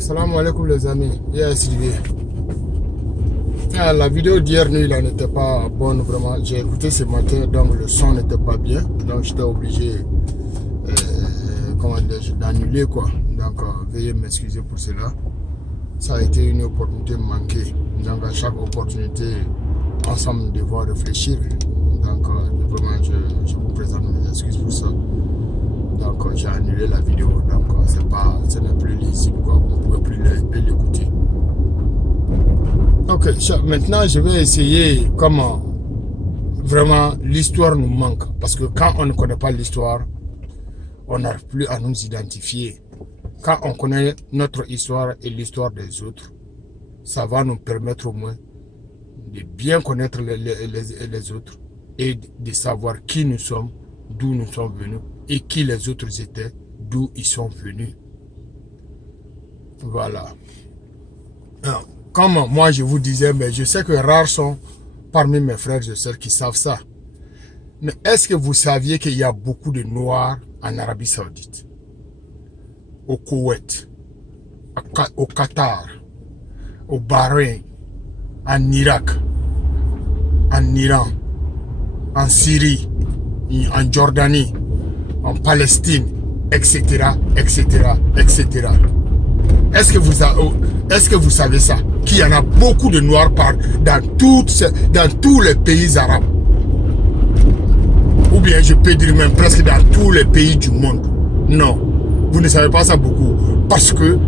Salam alaikum les amis. La vidéo d'hier nuit là n'était pas bonne vraiment. J'ai écouté ce matin, donc le son n'était pas bien. Donc j'étais obligé d'annuler quoi. Donc veuillez m'excuser pour cela. Ça a été une opportunité manquée. Donc à chaque opportunité, ensemble nous devons réfléchir. Donc vraiment je vous présente mes excuses pour ça. Donc j'ai annulé la vidéo, donc ce n'est plus lisible quoi, vous ne pouvez plus l'écouter. Ok, maintenant je vais essayer comment vraiment l'histoire nous manque. Parce que quand on ne connaît pas l'histoire, on n'arrive plus à nous identifier. Quand on connaît notre histoire et l'histoire des autres, ça va nous permettre au moins de bien connaître les autres et de savoir qui nous sommes, d'où nous sommes venus et qui les autres étaient, d'où ils sont venus. Voilà. Alors, comme moi je vous disais, mais je sais que rares sont parmi mes frères et sœurs qui savent ça. Mais est-ce que vous saviez qu'il y a beaucoup de Noirs en Arabie Saoudite, au Koweït, au Qatar, au Bahreïn, en Irak, en Iran, en Syrie, en Jordanie, en Palestine, etc., etc., etc. Est-ce que vous savez ça? Qu'il y en a beaucoup de Noirs dans tous les pays arabes. Ou bien je peux dire même presque dans tous les pays du monde. Non, vous ne savez pas ça beaucoup. Parce que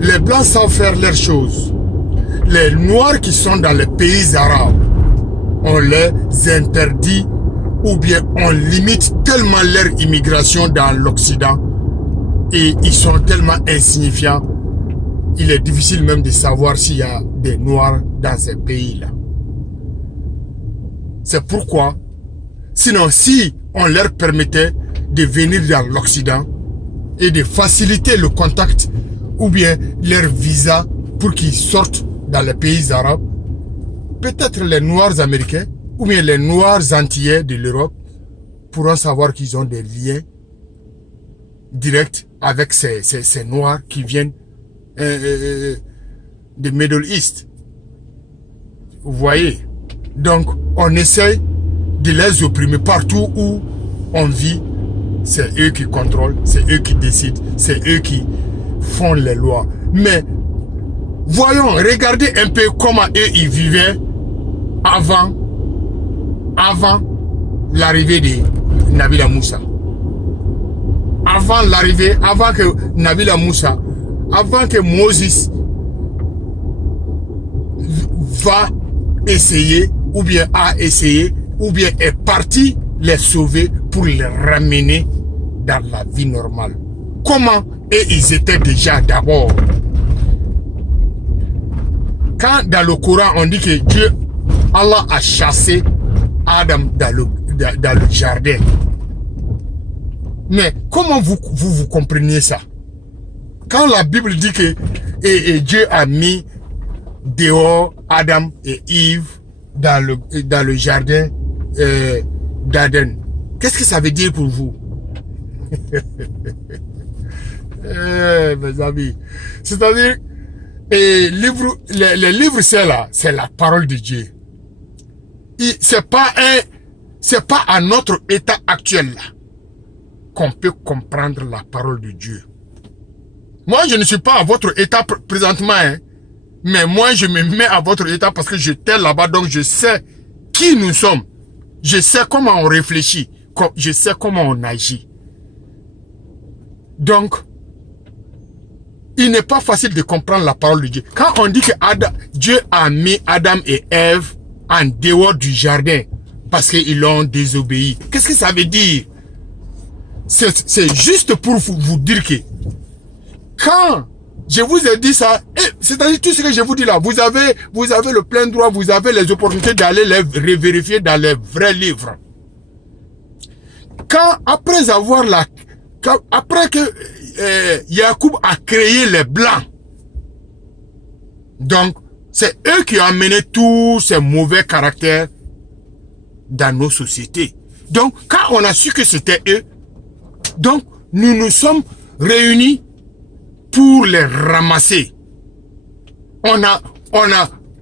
les Blancs savent faire leurs choses. Les Noirs qui sont dans les pays arabes, on les interdit ou bien on limite tellement leur immigration dans l'Occident et ils sont tellement insignifiants, il est difficile même de savoir s'il y a des Noirs dans ces pays-là. C'est pourquoi, sinon si on leur permettait de venir dans l'Occident et de faciliter le contact ou bien leur visa pour qu'ils sortent dans les pays arabes, peut-être les Noirs américains ou bien les Noirs antillais de l'Europe pourront savoir qu'ils ont des liens directs avec ces Noirs qui viennent de Middle East. Vous voyez? Donc, on essaie de les opprimer partout où on vit. C'est eux qui contrôlent, c'est eux qui décident, c'est eux qui font les lois. Mais, voyons, regardez un peu comment eux, ils vivaient avant l'arrivée de Nabila Moussa. Avant que Nabila Moussa, avant que Moses va essayer, ou bien a essayé, ou bien est parti les sauver pour les ramener dans la vie normale. Comment ils étaient déjà d'abord? Quand dans le Coran on dit que Allah a chassé Adam dans le jardin. Mais comment vous comprenez ça? Quand la Bible dit que Dieu a mis dehors Adam et Ève dans le jardin d'Aden, qu'est-ce que ça veut dire pour vous? Mes amis, c'est-à-dire les livres c'est la parole de Dieu. C'est pas à notre état actuel là qu'on peut comprendre la parole de Dieu. Moi, je ne suis pas à votre état présentement, hein, mais moi, je me mets à votre état parce que j'étais là-bas, donc je sais qui nous sommes. Je sais comment on réfléchit, je sais comment on agit. Donc, il n'est pas facile de comprendre la parole de Dieu. Quand on dit que Dieu a mis Adam et Ève en dehors du jardin parce qu'ils l'ont désobéi, qu'est-ce que ça veut dire? C'est juste pour vous dire que quand je vous ai dit ça, c'est-à-dire tout ce que je vous dis là, vous avez le plein droit, vous avez les opportunités d'aller les vérifier dans les vrais livres. Après que Yacoub a créé les Blancs, donc c'est eux qui ont amené tous ces mauvais caractères dans nos sociétés. Donc quand on a su que c'était eux, donc nous nous sommes réunis pour les ramasser. On a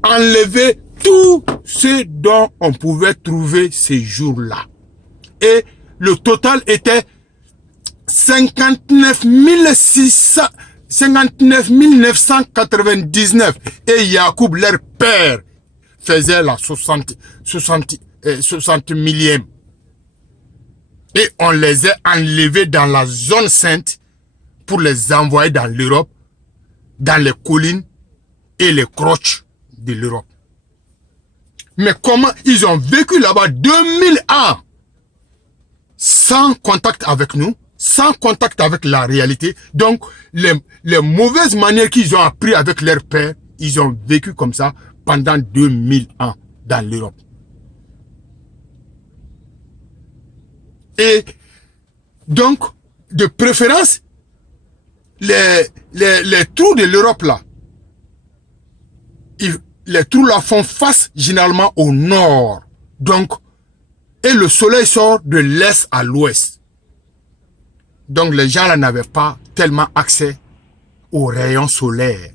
enlevé tout ce dont on pouvait trouver ces jours-là. Et le total était 59 999. Et Yacoub, leur père, faisait la 60 millième. Et on les a enlevés dans la zone sainte pour les envoyer dans l'Europe, dans les collines et les croches de l'Europe. Mais comment ils ont vécu là-bas 2000 ans sans contact avec nous, sans contact avec la réalité. Donc, les mauvaises manières qu'ils ont appris avec leur père, ils ont vécu comme ça pendant 2000 ans dans l'Europe. Et donc, de préférence, les trous de l'Europe là, les trous là font face généralement au nord. Donc, et le soleil sort de l'est à l'ouest. Donc, les gens là n'avaient pas tellement accès aux rayons solaires.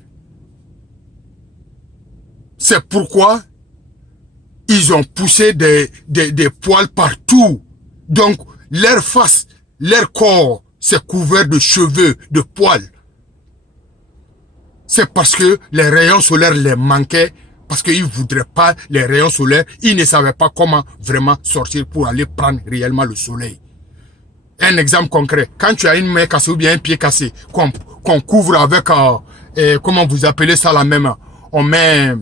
C'est pourquoi ils ont poussé des poils partout. Donc, leur face, leur corps, c'est couvert de cheveux, de poils. C'est parce que les rayons solaires les manquaient, parce qu'ils ne voudraient pas les rayons solaires. Ils ne savaient pas comment vraiment sortir pour aller prendre réellement le soleil. Un exemple concret, quand tu as une main cassée ou bien un pied cassé, qu'on couvre avec, comment vous appelez ça la même, on met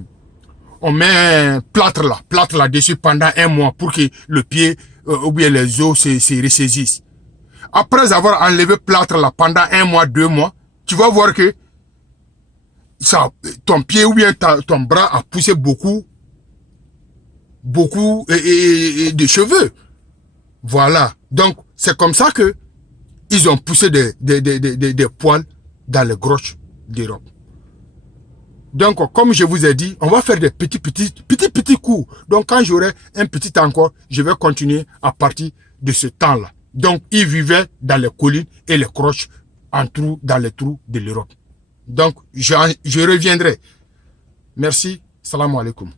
un plâtre là dessus pendant un mois pour que le pied ou bien les os se ressaisissent. Après avoir enlevé plâtre là pendant un mois, 2 mois, tu vas voir que ça, ton pied ou bien ton bras a poussé beaucoup de cheveux. Voilà. Donc, c'est comme ça que ils ont poussé des poils dans les grottes d'Europe. Donc, comme je vous ai dit, on va faire des petits cours. Donc, quand j'aurai un petit encore, je vais continuer à partir de ce temps-là. Donc, ils vivaient dans les collines et les croches dans les trous de l'Europe. Donc, je reviendrai. Merci. Salam alaikum.